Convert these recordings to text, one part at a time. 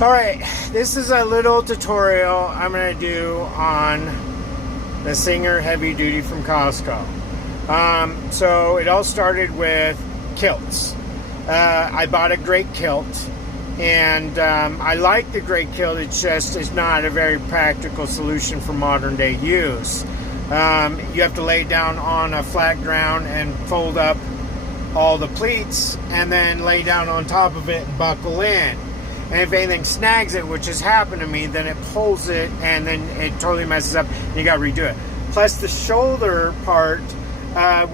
Alright, this is a little tutorial I'm going to do on the Singer Heavy Duty from Costco. So it all started with kilts. I bought a great kilt, and I like the great kilt. It's not a very practical solution for modern day use. You have to lay down on a flat ground and fold up all the pleats and then lay down on top of it and buckle in. And if anything snags it, which has happened to me, then it pulls it and then it totally messes up and you got to redo it. Plus the shoulder part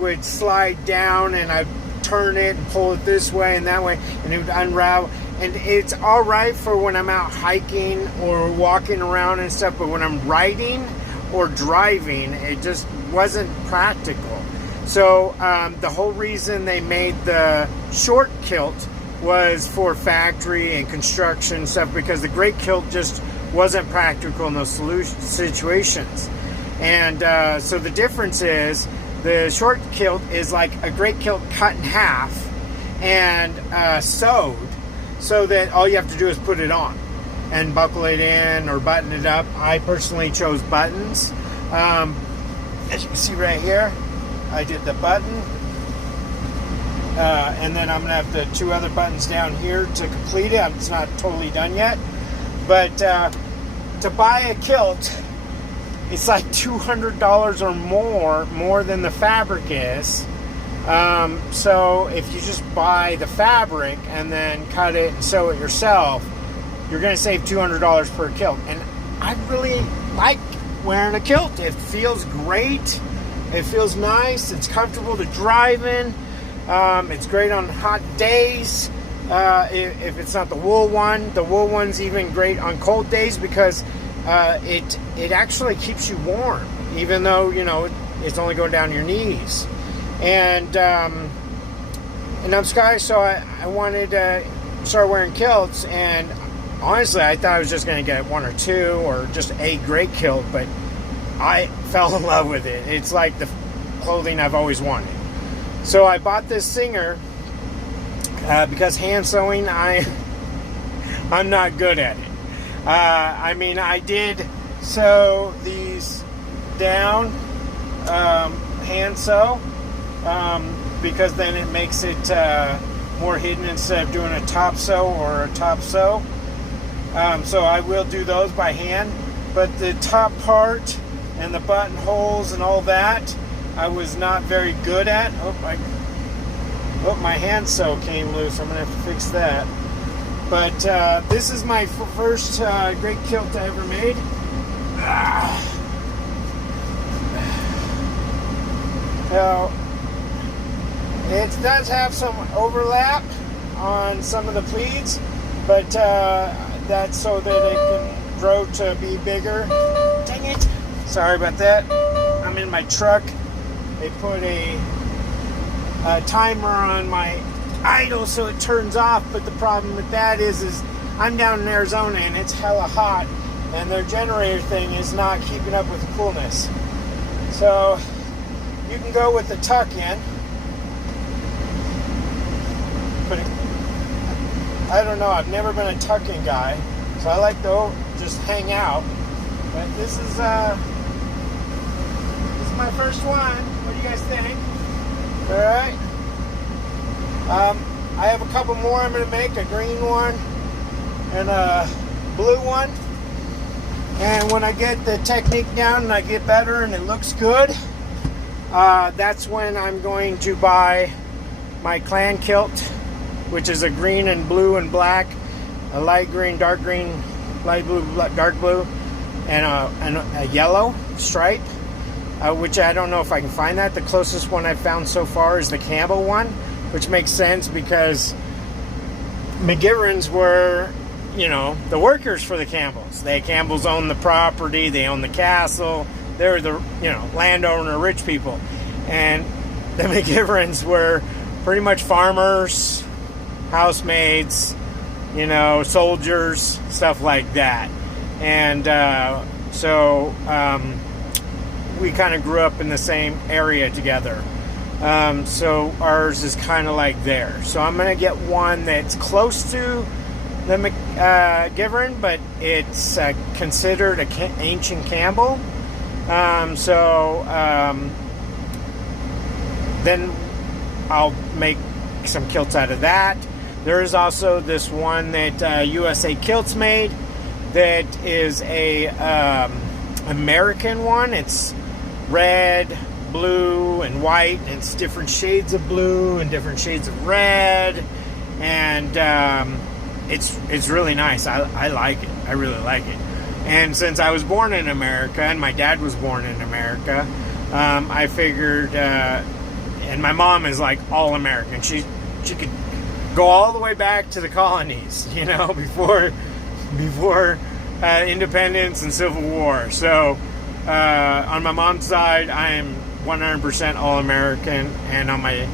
would slide down and I'd turn it and pull it this way and that way and it would unravel. And it's all right for when I'm out hiking or walking around and stuff, but when I'm riding or driving, it just wasn't practical. So the whole reason they made the short kilt was for factory and construction stuff, because the great kilt just wasn't practical in those situations. And so the difference is the short kilt is like a great kilt cut in half and sewed, so that all you have to do is put it on and buckle it in or button it up. I personally chose buttons. As you can see right here, I did the button. And then I'm going to have the two other buttons down here to complete it. It's not totally done yet. But to buy a kilt, it's like $200 or more than the fabric is. So if you just buy the fabric and then cut it and sew it yourself, you're going to save $200 per kilt. And I really like wearing a kilt. It feels great. It feels nice. It's comfortable to drive in. It's great on hot days. If it's not the wool one's even great on cold days, because it actually keeps you warm, even though, you know, it's only going down your knees. And I'm Sky, so I wanted to start wearing kilts, and honestly I thought I was just going to get one or two or just a great kilt, but I fell in love with it. It's like the clothing I've always wanted. So I bought this Singer because hand sewing, I'm not good at it. I mean, I did sew these down, hand sew, because then it makes it more hidden instead of doing a top sew or a top sew. So I will do those by hand, but the top part and the buttonholes and all that, I was not very good at. My hand sew came loose. I'm going to have to fix that. But this is my first great kilt I ever made. Now, it does have some overlap on some of the pleats, but that's so that it can grow to be bigger. Dang it! Sorry about that. I'm in my truck. They put a timer on my idle so it turns off, but the problem with that is I'm down in Arizona and it's hella hot, and their generator thing is not keeping up with the coolness. So you can go with the tuck in, but I don't know, I've never been a tuck in guy, so I like to just hang out. But this is my first one. What do you guys think? Alright. I have a couple more I'm going to make, a green one and a blue one. And when I get the technique down and I get better and it looks good, that's when I'm going to buy my clan kilt, which is a green and blue and black, a light green, dark green, light blue, dark blue, and a yellow stripe. Which I don't know if I can find that. The closest one I've found so far is the Campbell one, which makes sense because McGiverns were, you know, the workers for the Campbells. The Campbells owned the property, they owned the castle, they were the, you know, landowner, rich people. And the McGiverns were pretty much farmers, housemaids, you know, soldiers, stuff like that. And we kind of grew up in the same area together. So ours is kind of like theirs. So I'm going to get one that's close to the McGivern, but it's considered an ancient Campbell. Then I'll make some kilts out of that. There is also this one that USA Kilts made that is a American one. It's red, blue, and white, and it's different shades of blue and different shades of red, and it's really nice. I like it. I really like it. And since I was born in America and my dad was born in America, I figured, and my mom is like all American. She could go all the way back to the colonies, you know, before independence and Civil War. So on my mom's side, I am 100% all American, and on my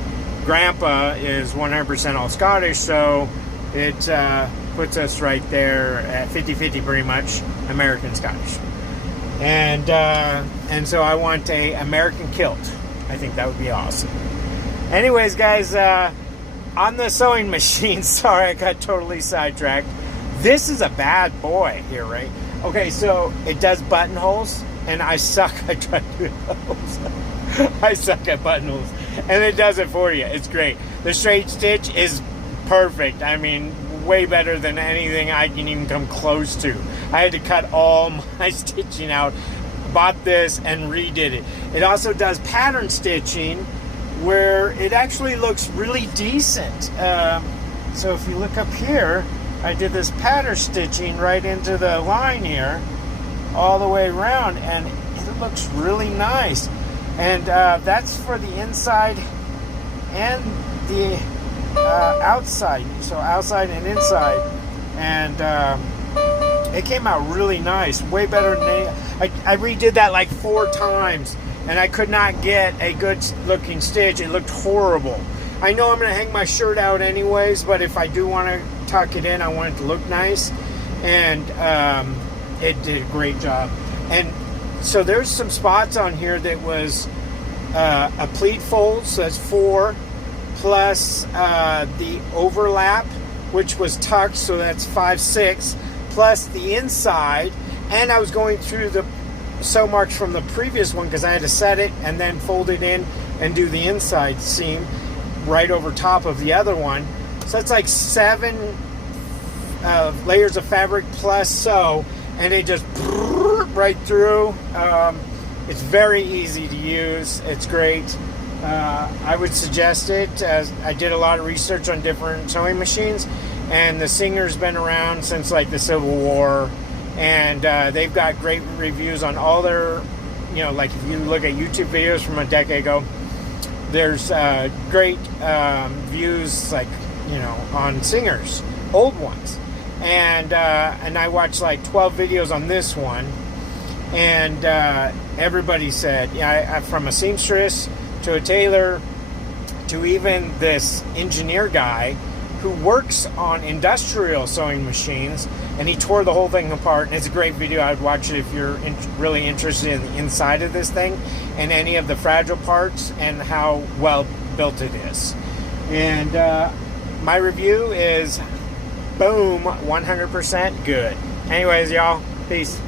grandpa is 100% all Scottish. So it puts us right there at 50-50, pretty much American Scottish. And so I want a American kilt. I think that would be awesome. Anyways, guys, on the sewing machine, sorry, I got totally sidetracked. This is a bad boy here, right? Okay, so it does buttonholes, and I suck. I try to do those. I suck at buttonholes, and it does it for you. It's great. The straight stitch is perfect. I mean, way better than anything I can even come close to. I had to cut all my stitching out, bought this, and redid it. It also does pattern stitching, where it actually looks really decent. So if you look up here, I did this pattern stitching right into the line here, all the way around, and it looks really nice. And that's for the inside and the outside, so outside and inside. And it came out really nice, way better than I redid that like 4 times, and I could not get a good looking stitch. It looked horrible. I know I'm going to hang my shirt out anyways, but if I do want to tuck it in, I want it to look nice. And it did a great job. And so there's some spots on here that was a pleat fold, so that's 4, plus the overlap, which was tucked, so that's 5, 6, plus the inside. And I was going through the sew marks from the previous one because I had to set it and then fold it in and do the inside seam right over top of the other one. So that's like 7 layers of fabric plus sew, and it just right through. It's very easy to use. It's great. I would suggest it, as I did a lot of research on different sewing machines, and the Singer's been around since like the Civil War, and they've got great reviews on all their, you know, like if you look at YouTube videos from a decade ago, there's great views, like, you know, on Singer's old ones, and I watched like 12 videos on this one, and everybody said, yeah, from a seamstress to a tailor to even this engineer guy who works on industrial sewing machines, and he tore the whole thing apart. And it's a great video. I'd watch it if you're really interested in the inside of this thing and any of the fragile parts and how well built it is. And my review is boom, 100% good. Anyways, y'all, peace.